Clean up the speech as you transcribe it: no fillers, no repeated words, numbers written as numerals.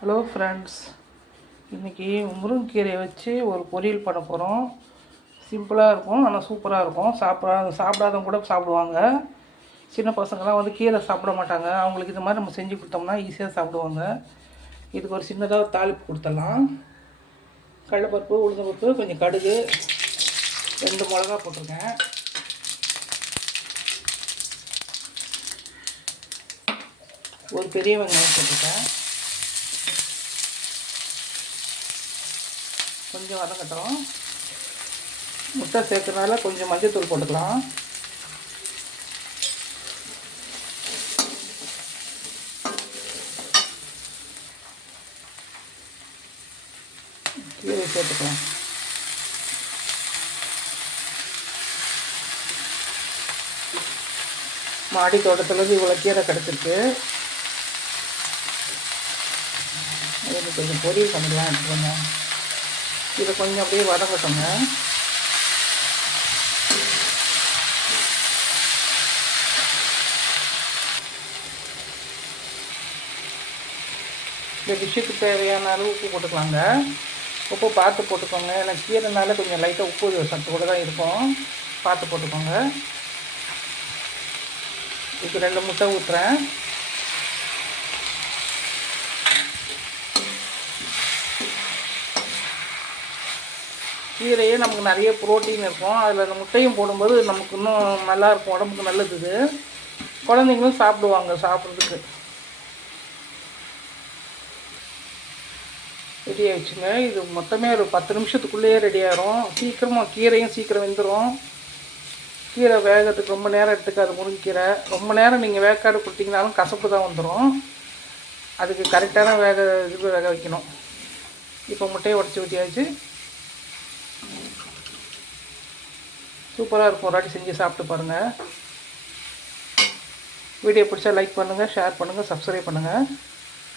Hello friends, இன்றைக்கி முருங்கைக்கீரையை வச்சு ஒரு பொரியல் பண்ண போகிறோம். சிம்பிளாக இருக்கும், ஆனால் சூப்பராக இருக்கும். சாப்பிடாதவங்க கூட சாப்பிடுவாங்க. சின்ன பசங்கள்லாம் வந்து கீரை சாப்பிட மாட்டாங்க. அவங்களுக்கு இந்த மாதிரி நம்ம செஞ்சு கொடுத்தோம்னா ஈஸியாக சாப்பிடுவாங்க. இதுக்கு ஒரு சின்னதாக ஒரு தாளிப்பு கொடுத்துடலாம். கடலைப்பருப்பு, உளுந்தம்பருப்பு, கொஞ்சம் கடுகு, 2 மிளகா போட்டிருக்கேன். ஒரு பெரிய வெங்காயம் போட்டிருக்கேன். கொஞ்சம் வதங்கட்டும். முட்டை சேர்க்கறனால கொஞ்சம் மஞ்சள்தூள் போட்டுக்கலாம். கீரை சேர்த்துக்கலாம். மாடி தோட்டத்துலேருந்து இவ்வளோ கீரை கிடச்சிருக்கு. அதில் கொஞ்சம் பொரியல் பண்ணிக்கலாம். எடுத்துக்கோங்க. இதை கொஞ்சம் அப்படியே வதங்கட்டுங்க. இந்த டிஷ்ஷுக்கு தேவையான அளவு உப்பு போட்டுக்கலாங்க. உப்பு பார்த்து போட்டுக்கோங்க. ஏன்னா கீரைனால கொஞ்சம் லைட்டாக உப்பு சத்து கூட தான் இருக்கும். பார்த்து போட்டுக்கோங்க. இப்போ 2 முட்டை ஊற்றுறேன். கீரையே நமக்கு நிறைய ப்ரோட்டீன் இருக்கும். அதில் அந்த முட்டையும் போடும்போது நமக்கு இன்னும் நல்லாயிருக்கும், உடம்புக்கு நல்லது. இது குழந்தைங்களும் சாப்பிடுவாங்க. சாப்பிட்றதுக்கு ரெடி ஆகிடுச்சுங்க. இது மொத்தமே ஒரு 10 நிமிஷத்துக்குள்ளேயே ரெடி ஆகிரும். சீக்கிரமாக கீரையும் சீக்கிரம் வெந்துடும். கீரை வேகிறதுக்கு ரொம்ப நேரம் எடுத்துக்காது. முருங்கைக்கீரை ரொம்ப நேரம் நீங்கள் வேக்காடு கொடுத்தீங்கனாலும் கசப்பு தான் வந்துடும். அதுக்கு கரெக்டான வேக வைக்கணும். இப்போ முட்டையை உடச்சி ஊற்றியாச்சு. சூப்பராக இருக்கும். ஒரு வாட்டி செஞ்சு சாப்பிட்டு பாருங்கள். வீடியோ பிடிச்சா லைக் பண்ணுங்கள், ஷேர் பண்ணுங்கள், சப்ஸ்கிரைப் பண்ணுங்கள்.